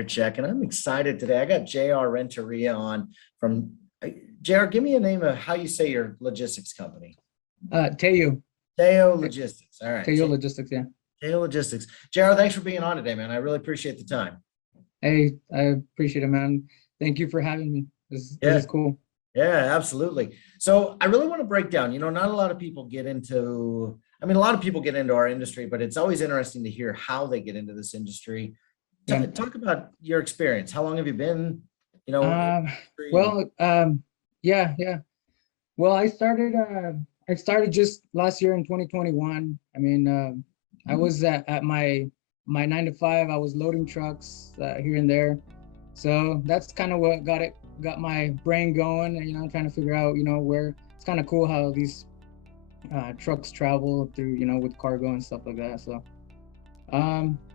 Career Check, and I'm excited today. I got JR Renteria on from JR. Give me a name of how you say your logistics company. Teo. Teo Logistics. All right. Teo Logistics, yeah. Teo Logistics. JR, thanks for being on today, man. I really appreciate the time. Hey, I appreciate it, man. Thank you for having me. This is cool. Yeah, absolutely. So I really want to break down, not a lot of people get into, a lot of people get into our industry, but it's always interesting to hear how they get into this industry. Yeah. Talk about your experience. How long have you been, yeah. Well, I started just last year in 2021. I was at my 9 to 5. I was loading trucks here and there. So that's kind of what got my brain going, trying to figure out, where it's kind of cool how these trucks travel through, with cargo and stuff like that. So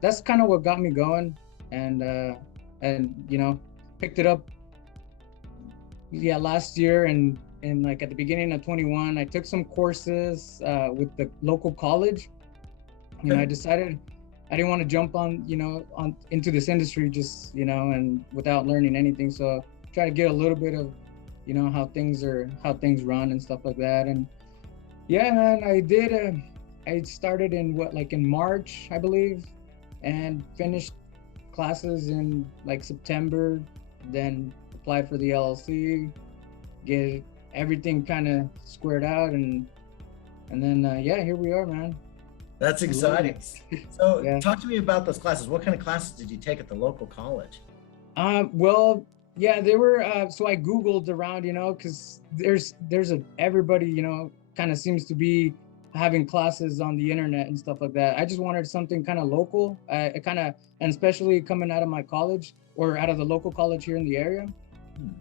that's kind of what got me going, and picked it up last year, and like at the beginning of 21, I took some courses with the local college. I decided I didn't want to jump into this industry just and without learning anything, so try to get a little bit of how things run and stuff like that. And yeah, man, I did. I started in March, I believe, and finished classes in September, then applied for the LLC, get everything kind of squared out, and then here we are, man. That's exciting. So talk to me about those classes. What kind of classes did you take at the local college? They were, so I Googled around, because everybody, kind of seems to be having classes on the internet and stuff like that. I just wanted something kind of local, and especially coming out of my college or out of the local college here in the area,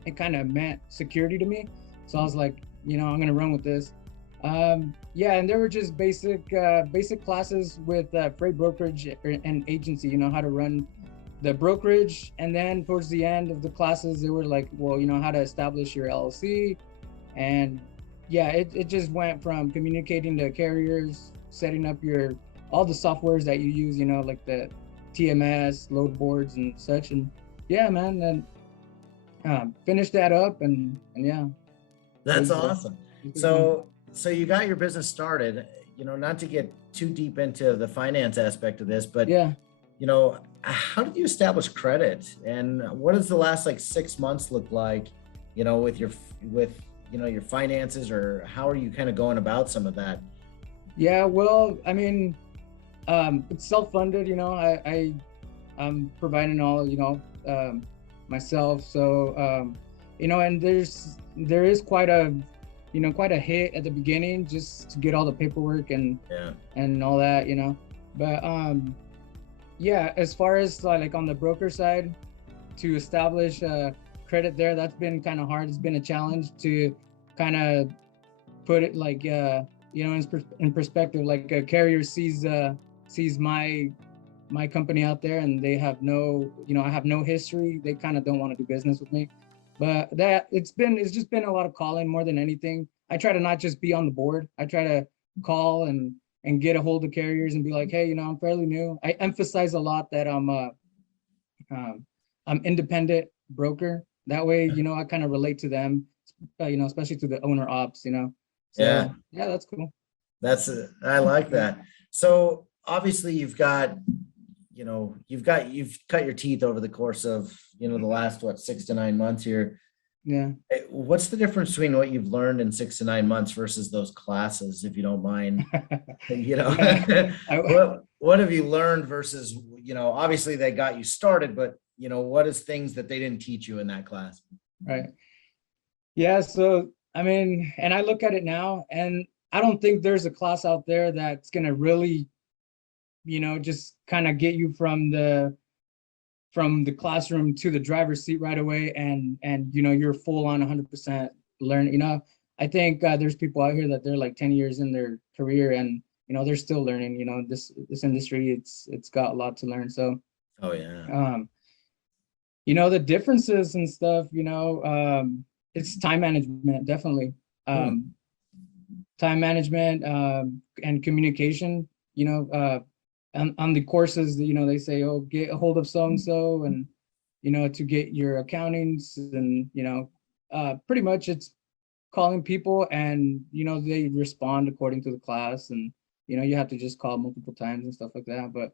it kind of meant security to me. So I was like, I'm going to run with this. And there were just basic classes with freight brokerage and agency, how to run the brokerage. And then towards the end of the classes, they were like, well, how to establish your LLC. And it just went from communicating to carriers, setting up all the softwares that you use, like the TMS, load boards and such. And man, then finished that up, and yeah. That's awesome. So you got your business started, not to get too deep into the finance aspect of this, but how did you establish credit, and what does the last 6 months look like, with your finances, or how are you kind of going about some of that? Yeah, well, it's self-funded, I'm providing all, myself. So, and there is quite a hit at the beginning just to get all the paperwork and all that, but as far as on the broker side, to establish credit there, that's been kind of hard. It's been a challenge to kind of put it in perspective. Like a carrier sees my company out there, and they have no, I have no history. They kind of don't want to do business with me. But it's just been a lot of calling more than anything. I try to not just be on the board. I try to call and get a hold of carriers and be like, hey, I'm fairly new. I emphasize a lot that I'm independent broker. That way, I kind of relate to them, especially to the owner ops, So, that's cool. I like that. So obviously you've cut your teeth over the course of, the last, 6 to 9 months here. Yeah. What's the difference between what you've learned in 6 to 9 months versus those classes, if you don't mind? What have you learned versus, obviously they got you started, but, what is things that they didn't teach you in that class? Right. Yeah. So, and I look at it now, and I don't think there's a class out there that's going to really, just kind of get you from the classroom to the driver's seat right away, and you're full on 100% learning. I think there's people out here that they're 10 years in their career, and they're still learning. This industry, it's got a lot to learn. So the differences and stuff, it's time management, definitely. Time management and communication, on the courses, they say, oh, get a hold of so-and-so, and you know, to get your accountings and, you know, pretty much it's calling people and, you know, they respond according to the class and, you know, you have to just call multiple times and stuff like that. But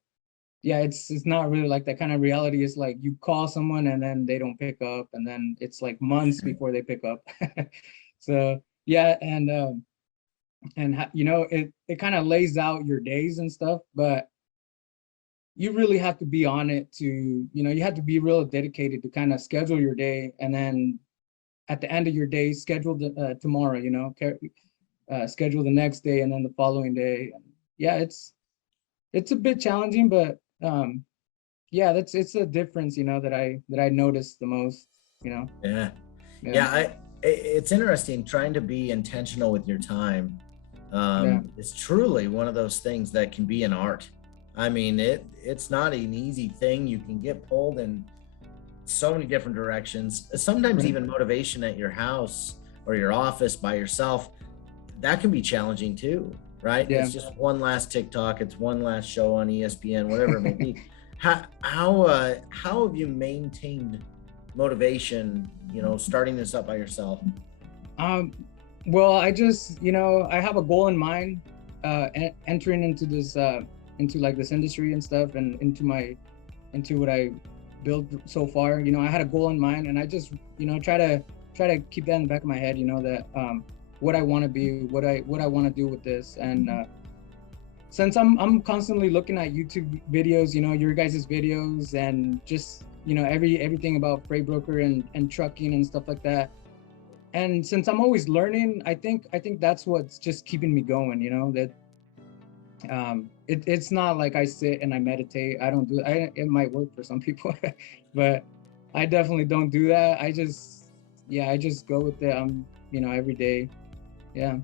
yeah, it's not really like that. Kind of reality is like you call someone and then they don't pick up and then it's like months before they pick up. So yeah, and you know, it kind of lays out your days and stuff, but you really have to be on it to, you know, you have to be real dedicated to kind of schedule your day, and then at the end of your day schedule the tomorrow, you know, schedule the next day and then the following day. Yeah, it's a bit challenging, but yeah, it's a difference, you know, that I noticed the most, you know. Yeah. Yeah. Yeah, it's interesting trying to be intentional with your time. Yeah. It's truly one of those things that can be an art. I mean, it's not an easy thing. You can get pulled in so many different directions. Sometimes Right. even motivation at your house or your office by yourself, that can be challenging too, right? Yeah. It's just one last TikTok, it's one last show on ESPN, whatever it may be. How have you maintained motivation, you know, starting this up by yourself? Well, I just, you know, I have a goal in mind, entering into this, into like this industry and stuff, and into what I built so far. You know, I had a goal in mind, and I just, you know, try to keep that in the back of my head. You know that what I want to be, what I want to do with this, and since I'm constantly looking at YouTube videos, you know, your guys' videos, and just, you know, everything about freight broker and trucking and stuff like that. And since I'm always learning, I think that's what's just keeping me going, you know, that it's not like I sit and I meditate. I don't do it might work for some people, but I definitely don't do that. I just go with it. You know, every day. Yeah.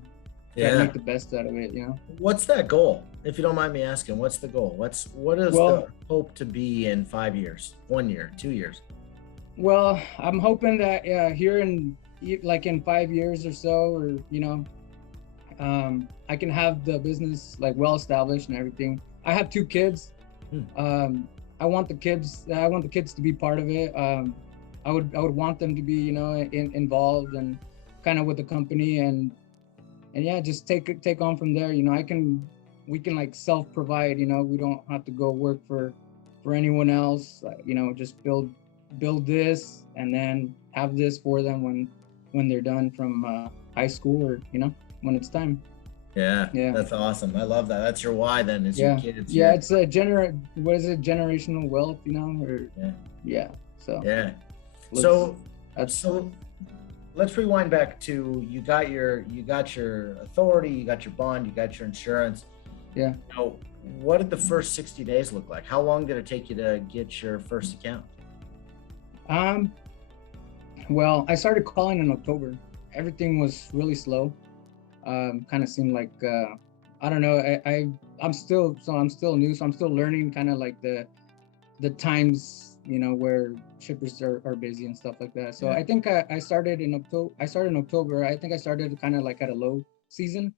Try to Yeah. make the best out of it, you know. What's that goal? If you don't mind me asking, what's the goal? What is Well, the hope to be in 5 years, 1 year, 2 years? well, I'm hoping that here in like in 5 years or so, or, you know, I can have the business like well established and everything. I have two kids. I want the kids to be part of it. I would want them to be, you know, involved and kind of with the company, and yeah, just take on from there. You know, we can like self provide. You know, we don't have to go work for anyone else. You know, just build this and then have this for them when they're done from high school, or, you know, when it's time. Yeah, Yeah. that's awesome. I love that. That's your why then, is your Yeah. kids. Yeah. It's a what is it? Generational wealth, you know, or Yeah. yeah. So Yeah. let's, So let's rewind back to you got your authority, you got your bond, you got your insurance. Yeah. Now, what did the first 60 days look like? How long did it take you to get your first account? Well, I started calling in October. Everything was really slow. Kind of seemed like I don't know. I'm still new, so I'm still learning kind of like the times, you know, where shippers are busy and stuff like that. So Yeah. I think I started in October. I think I started kind of like at a low season.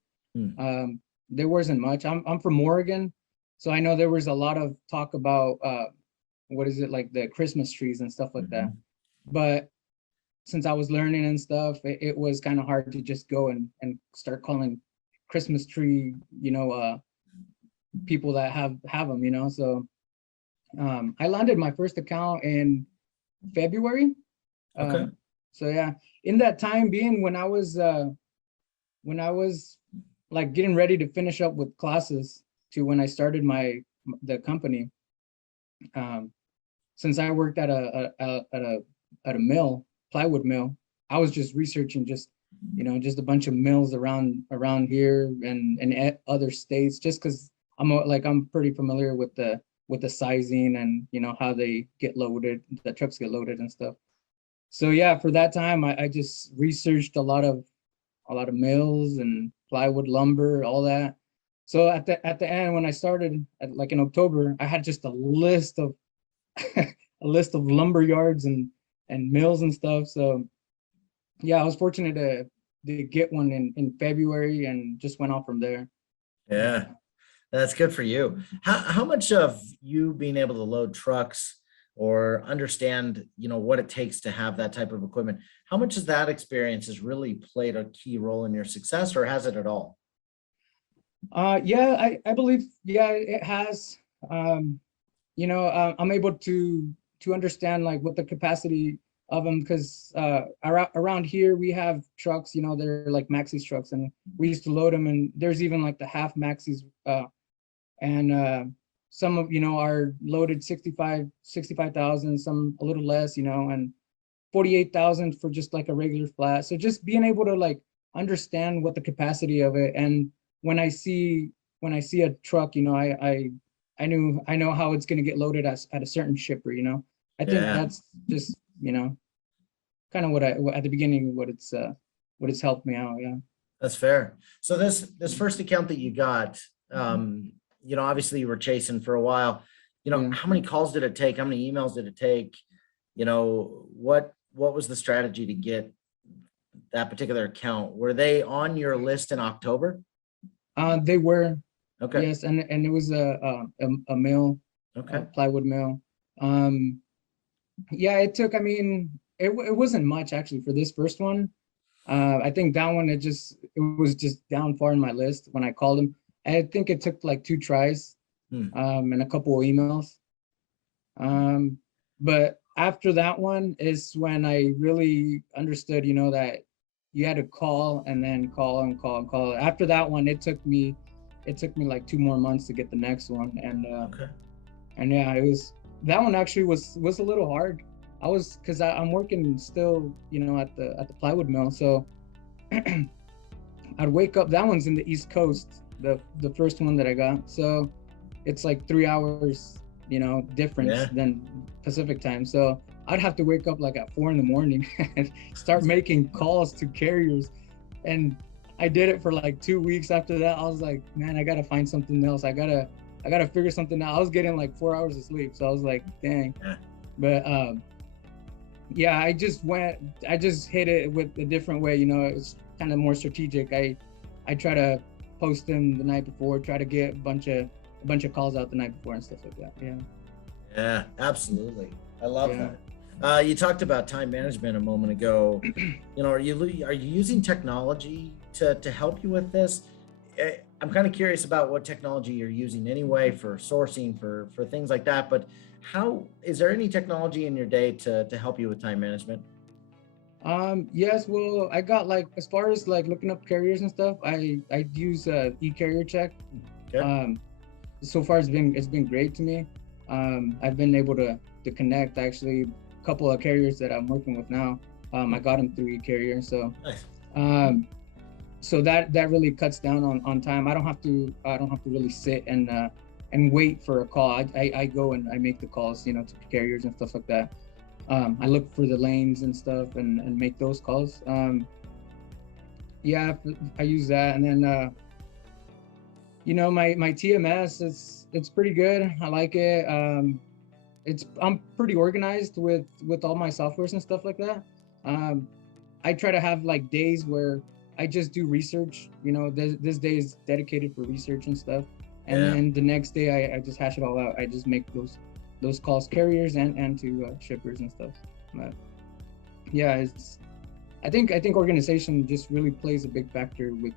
There wasn't much. I'm from Oregon, so I know there was a lot of talk about what is it, like the Christmas trees and stuff like that. But since I was learning and stuff, it was kind of hard to just go and start calling Christmas tree, you know, people that have them, you know. So I landed my first account in February. Okay. So yeah, in that time being, when I was like getting ready to finish up with classes to when I started the company, um, since I worked at a mill, plywood mill, I was just researching just, you know, just a bunch of mills around here and other states, just because I'm pretty familiar with the sizing and, you know, how they get loaded, the trucks get loaded and stuff. So yeah, for that time, I just researched a lot of mills and plywood lumber, all that. So at the end, when I started like in October, I had just a list of a list of lumber yards and mills and stuff. So yeah, I was fortunate to get one in February and just went off from there. Yeah. That's good for you. How much of you being able to load trucks or understand, what it takes to have that type of equipment. How much has that experience has really played a key role in your success, or has it at all? Yeah, I believe, yeah, it has. Um, I'm able to understand like what the capacity of them, because around here we have trucks, they're like Maxis trucks, and we used to load them, and there's even like the half Maxis, and some of are loaded 65,000, some a little less, and 48,000 for just like a regular flat. So just being able to like understand what the capacity of it, and when I see a truck, I know how it's going to get loaded at a certain shipper. I think Yeah, that's just kind of what I at the beginning what it's helped me out. Yeah. that's fair. So this first account that you got, obviously you were chasing for a while. Yeah. How many calls did it take? How many emails did it take? What was the strategy to get that particular account? Were they on your list in October? They were. Okay. Yes, and it was a mill, Okay. plywood mill. Um, yeah, it took. I mean, it wasn't much actually for this first one. I think that one it was just down far in my list when I called him. I think it took like 2 tries, and a couple of emails. But after that one is when I really understood, that you had to call and then call and call and call. After that one, it took me like 2 more months to get the next one, Okay. and yeah, it was that one actually was a little hard. I was because I'm working still, at the plywood mill, so I'd wake up. That one's in the East Coast, the first one that I got, so it's like 3 hours, difference Yeah. than Pacific time. So I'd have to wake up like at 4 in the morning and start making calls to carriers. And I did it for like 2 weeks. After that, I was like, man, I gotta find something else. I gotta figure something out. I was getting like 4 hours of sleep, so I was like, dang. Yeah. But yeah, I just hit it with a different way. It's kind of more strategic. I try to post them the night before, try to get a bunch of calls out the night before and stuff like that. Yeah. Yeah, absolutely. I love Yeah. that. You talked about time management a moment ago. Are you using technology to help you with this? I'm kind of curious about what technology you're using anyway for sourcing for things like that. But how is there any technology in your day to help you with time management? Yes, well, I got like as far as like looking up carriers and stuff, I use e-carrier check. Okay. Um, so far it's been great to me. I've been able to connect actually a couple of carriers that I'm working with now. I got them through e-carrier, so Nice. um, so that really cuts down on time. I don't have to really sit and wait for a call. I go and I make the calls, to carriers and stuff like that. I look for the lanes and stuff and make those calls. Yeah, I use that, and then my TMS it's pretty good. I like it. I'm pretty organized with all my softwares and stuff like that. Um, I try to have like days where I just do research. This day is dedicated for research and stuff, and Yeah. then the next day I just hash it all out. I just make those calls, carriers and to shippers and stuff. But yeah, I think organization just really plays a big factor with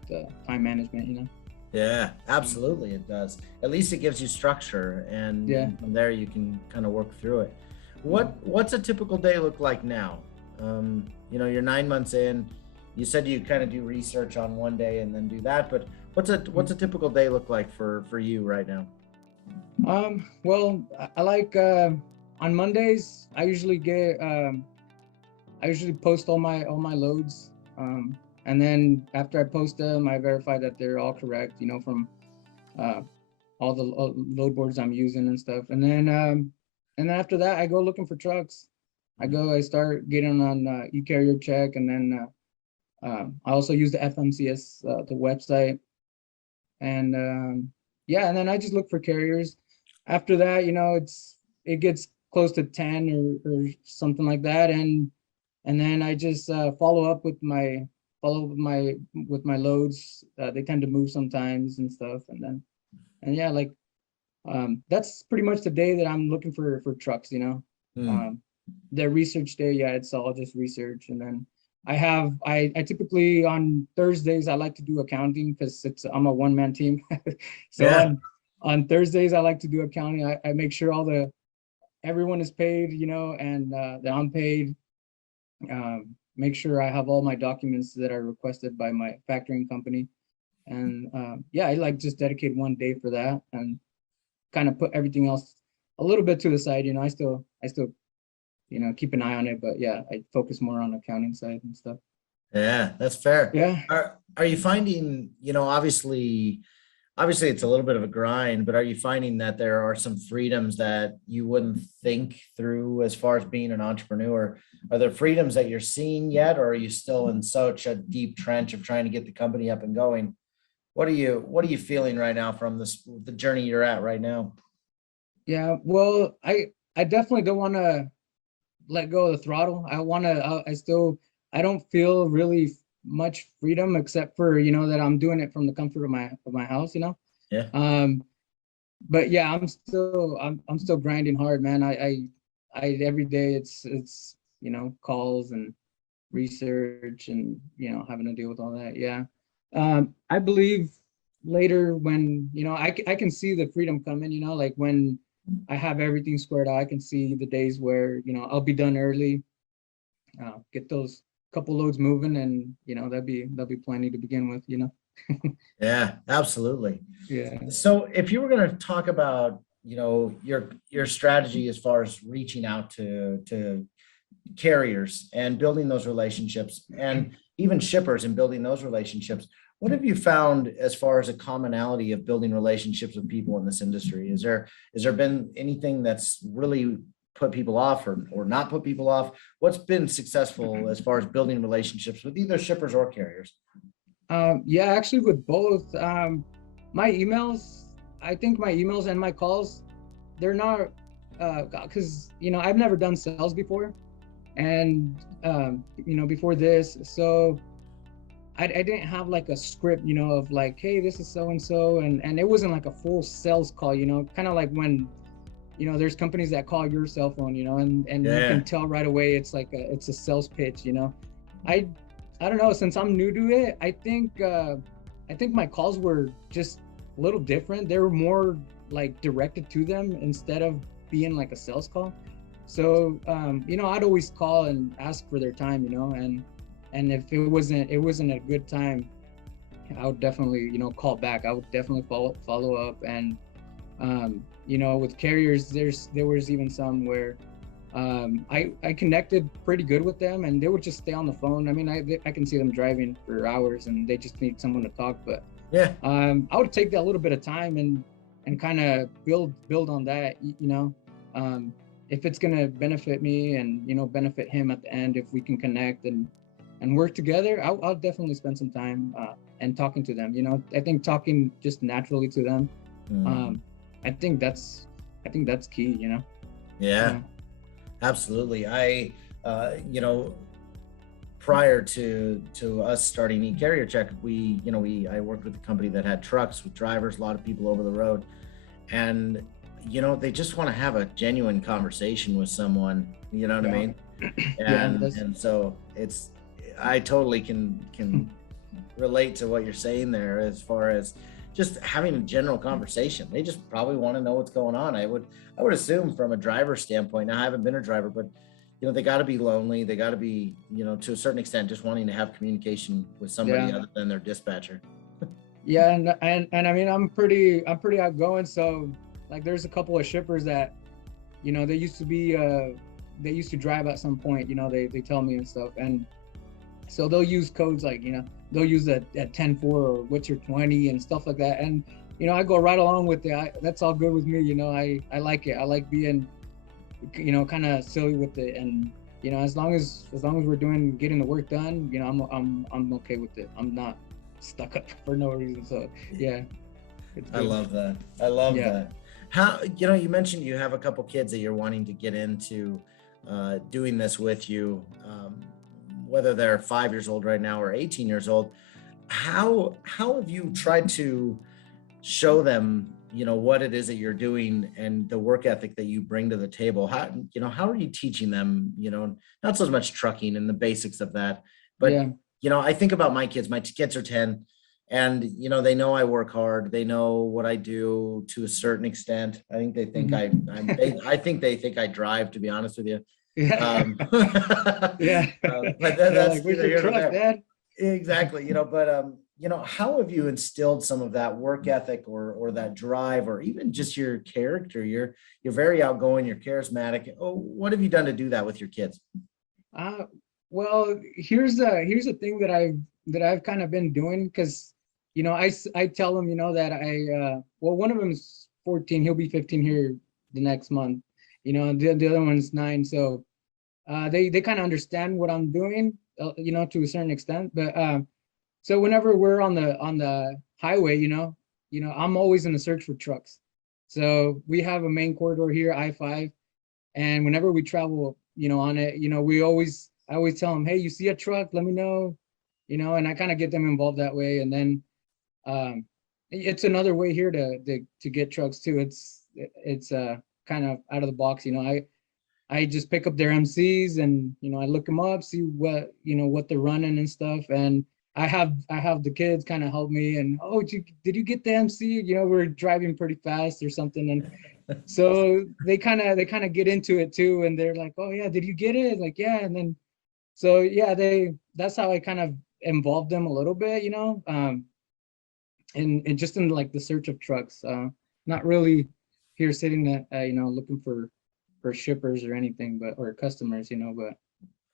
time management. Yeah, absolutely it does. At least it gives you structure, and, Yeah. and from there you can kind of work through it. What's a typical day look like now? You're 9 months in. You said you kind of do research on one day and then do that, but what's a typical day look like for you right now? Well, I like on Mondays. I usually post all my loads, and then after I post them, I verify that they're all correct. From uh, all the load boards I'm using and stuff, and then after that, I go looking for trucks. I start getting on e-carrier check, and then I also use the FMCS, the website, and yeah, and then I just look for carriers. After that, it gets close to 10 or something like that, and then I just follow up with my loads. They tend to move sometimes and stuff, and yeah, like that's pretty much the day that I'm looking for trucks. Um, the research day, yeah, it's all just research. And then I typically on Thursdays I like to do accounting because I'm a one-man team. So Yeah. on Thursdays I like to do accounting. I make sure everyone is paid, and that I'm paid. Make sure I have all my documents that are requested by my factoring company. And yeah, I like just dedicate one day for that and kind of put everything else a little bit to the side. I still keep an eye on it, but yeah, I focus more on accounting side and stuff. Yeah, that's fair. Yeah. Are you finding, obviously it's a little bit of a grind, but are you finding that there are some freedoms that you wouldn't think through as far as being an entrepreneur? Are there freedoms that you're seeing yet, or are you still in such a deep trench of trying to get the company up and going? What are you feeling right now from the journey you're at right now? Yeah, well, I definitely don't want to let go of the throttle. I don't feel really much freedom except for, that I'm doing it from the comfort of my house. Yeah. But yeah, I'm still grinding hard, man. I every day it's calls and research and having to deal with all that. Yeah. I believe later when I can see the freedom coming, like when I have everything squared out, I can see the days where I'll be done early, get those couple loads moving, and that'll be plenty to begin with. Yeah, absolutely. Yeah. So if you were going to talk about, your strategy as far as reaching out to carriers and building those relationships and even shippers and building those relationships, what have you found as far as a commonality of building relationships with people in this industry? Has there been anything that's really put people off or not put people off? What's been successful as far as building relationships with either shippers or carriers? Yeah, actually with both. My emails, I think my emails and my calls, they're not, because, I've never done sales before. And, before this, so I didn't have like a script, of like, hey, this is so-and-so. And it wasn't like a full sales call, kind of like when, there's companies that call your cell phone, and you can tell right away it's like it's a sales pitch. I I don't know, since I'm new to it, I think my calls were just a little different. They were more like directed to them instead of being like a sales call. So I'd always call and ask for their time, and if it wasn't a good time, I would definitely, call back. I would definitely follow up. And with carriers, there was even some where I connected pretty good with them, and they would just stay on the phone. I mean, I can see them driving for hours and they just need someone to talk. But Yeah. I would take that little bit of time and kind of build on that, if it's gonna benefit me and benefit him at the end. If we can connect and work together, I'll definitely spend some time and talking to them. I think talking just naturally to them, I think that's key. Yeah, absolutely. Prior to us starting eCarrier Check, I worked with a company that had trucks with drivers, a lot of people over the road, and they just want to have a genuine conversation with someone. You know what I mean? And so I totally can relate to what you're saying there as far as just having a general conversation. They just probably want to know what's going on. I would assume from a driver standpoint. Now, I haven't been a driver, but they got to be lonely. They got to be, to a certain extent, just wanting to have communication with somebody other than their dispatcher. Yeah, and I mean, I'm pretty outgoing. So like, there's a couple of shippers that, they used to drive at some point. They tell me and stuff, and so they'll use codes like, they'll use that 10-4 or what's your 20 and stuff like that. And, I go right along with it. That's all good with me. I like it. I like being, kind of silly with it. And, as long as we're getting the work done, I'm okay with it. I'm not stuck up for no reason. So yeah. I love that. I love that. How, you mentioned you have a couple kids that you're wanting to get into doing this with you. Whether they're 5 years old right now or 18 years old, how have you tried to show them, what it is that you're doing and the work ethic that you bring to the table. How are you teaching them, not so much trucking and the basics of that, but, Yeah. I think about my kids are 10 and, they know I work hard. They know what I do to a certain extent. I think they think I think they think I drive, to be honest with you. Yeah. Yeah. But They're that's like, where's neither your here nor truck, there. Dad? Exactly, but how have you instilled some of that work ethic or that drive or even just your character? You're very outgoing, you're charismatic. Oh, what have you done to do that with your kids? Uh, well, here's the thing that I've kind of been doing, because I tell them, that well, one of them is 14, he'll be 15 here the next month, and the other one's 9. So they kind of understand what I'm doing, to a certain extent. But so whenever we're on the highway, I'm always in the search for trucks. So we have a main corridor here, I-5, and whenever we travel, on it, I always tell them, hey, you see a truck, let me know, and I kind of get them involved that way. And then it's another way here to get trucks too. It's kind of out of the box. I just pick up their MCs and I look them up, see what they're running and stuff. And I have the kids kind of help me, and, oh, did you get the MC? We're driving pretty fast or something. And so they kind of get into it too, and they're like, oh yeah, did you get it? Like, yeah. And then so yeah, that's how I kind of involved them a little bit, and just in like the search of trucks. Not really here sitting at looking for shippers or anything, or customers, but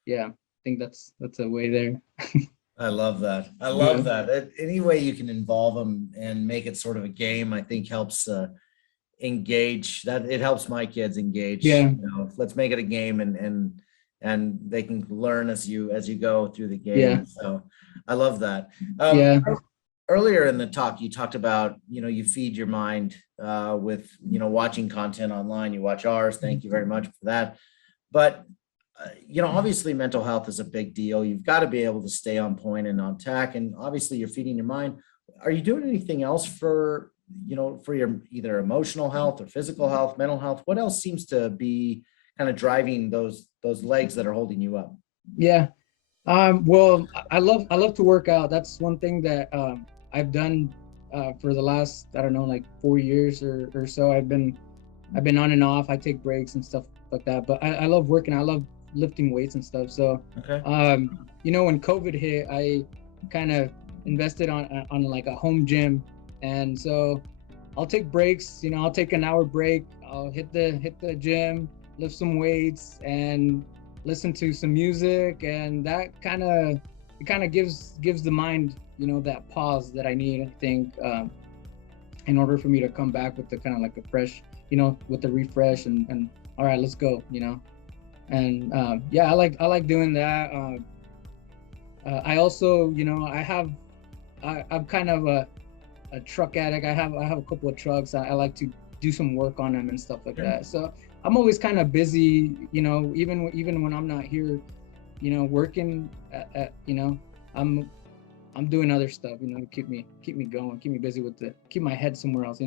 yeah, I think that's a way there. I love that. I Yeah. love that. Any way you can involve them and make it sort of a game, I think helps engage. That it helps my kids engage. Yeah. Let's make it a game, and they can learn as you go through the game. Yeah. So I love that. Yeah. Earlier in the talk, you talked about, you feed your mind with, watching content online. You watch ours. Thank you very much for that. But obviously mental health is a big deal. You've got to be able to stay on point and on tack. And obviously you're feeding your mind. Are you doing anything else for your either emotional health or physical health, mental health? What else seems to be kind of driving those legs that are holding you up? Yeah. Well, I love to work out. That's one thing that I've done for the last, I don't know, like 4 years or so. I've been on and off. I take breaks and stuff like that. But I love working. I love lifting weights and stuff. So, okay. When COVID hit, I kind of invested on like a home gym, and so I'll take breaks. I'll take an hour break. I'll hit the gym, lift some weights, and listen to some music, and that kind of gives the mind that pause that I need, I think, in order for me to come back with the kind of like a fresh, with the refresh and all right, let's go, and yeah, I like doing that. I also, I'm kind of a truck addict. I have a couple of trucks. I like to do some work on them and stuff like that. So I'm always kind of busy, even when I'm not here, working at I'm doing other stuff, to keep me going, keep me busy keep my head somewhere else,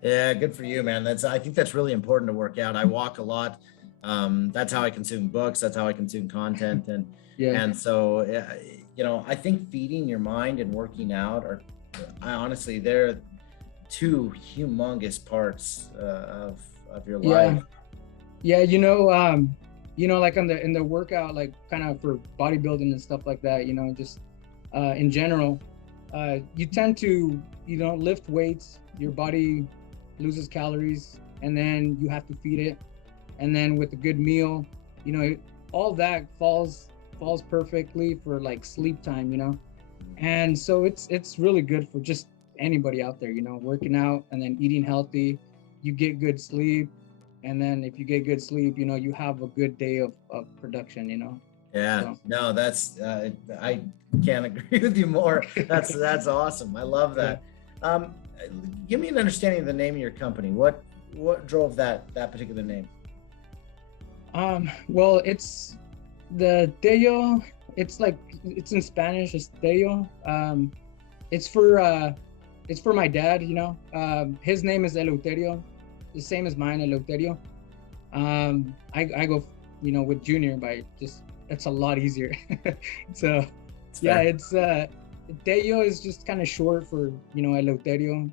Yeah, good for you, man. I think that's really important to work out. I walk a lot. That's how I consume books. That's how I consume content. And yeah. And so, I think feeding your mind and working out honestly, they're two humongous parts of your life. Yeah, like in the workout, like kind of for bodybuilding and stuff like that, just in general, you tend to, lift weights, your body loses calories, and then you have to feed it. And then with a good meal, all that falls perfectly for like sleep time, and so it's really good for just anybody out there, working out and then eating healthy. You get good sleep, and then if you get good sleep, you have a good day of production. Yeah, so. No, that's I can't agree with you more. That's awesome. I love that. Yeah. Give me an understanding of the name of your company. What drove that particular name? Well, it's the Tello. It's in Spanish. It's Tello. It's for it's for my dad, you know. His name is Eleuterio, the same as mine, Eleuterio. I go, you know, with Junior by just, it's a lot easier. So yeah, it's Teyo is just kind of short for, you know, Eleuterio.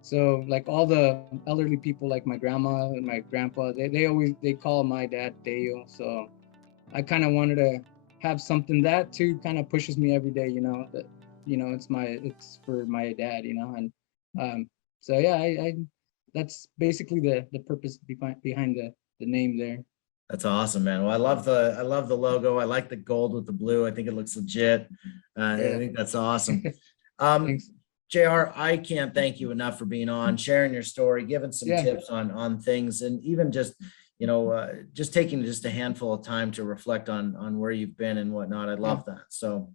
So like all the elderly people, like my grandma and my grandpa, they always, they call my dad Teyo. So I kind of wanted to have something that too kind of pushes me every day, you know, that, you know, it's for my dad, you know. And so yeah, I that's basically the purpose behind the name there. That's awesome, man. Well, I love the logo. I like the gold with the blue. I think it looks legit. I think that's awesome. Thanks. JR, I can't thank you enough for being on, sharing your story, giving some tips on things, and even just, you know, just taking just a handful of time to reflect on where you've been and whatnot. I love that. So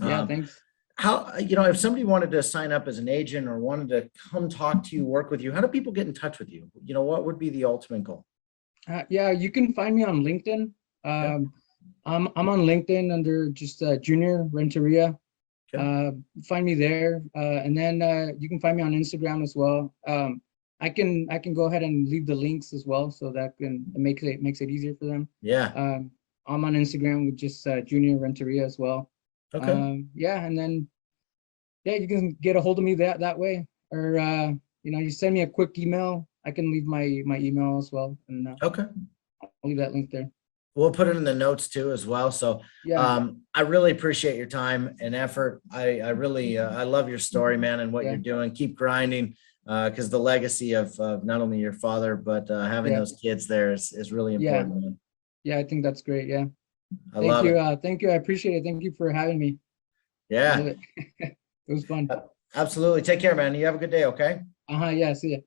Thanks. how, you know, if somebody wanted to sign up as an agent or wanted to come talk to you, work with you, how do people get in touch with you? You know, what would be the ultimate goal? Yeah, you can find me on LinkedIn. I'm on LinkedIn under just Junior Renteria. Find me there, and then you can find me on Instagram as well. I can go ahead and leave the links as well, so that it makes it easier for them. I'm on Instagram with just Junior Renteria as well. Yeah, and then you can get a hold of me that way, or you know, you send me a quick email. I can leave my email as well, and I'll leave that link there. We'll put it in the notes too as well. So I really appreciate your time and effort. I really I love your story, man, and what you're doing. Keep grinding, because the legacy of not only your father but having those kids there is really important. Man. Yeah, I think that's great. Yeah. Thank you. Thank you. I appreciate it. Thank you for having me. Yeah. Love it. It was fun. Absolutely. Take care, man. You have a good day. Okay. Yeah. See ya.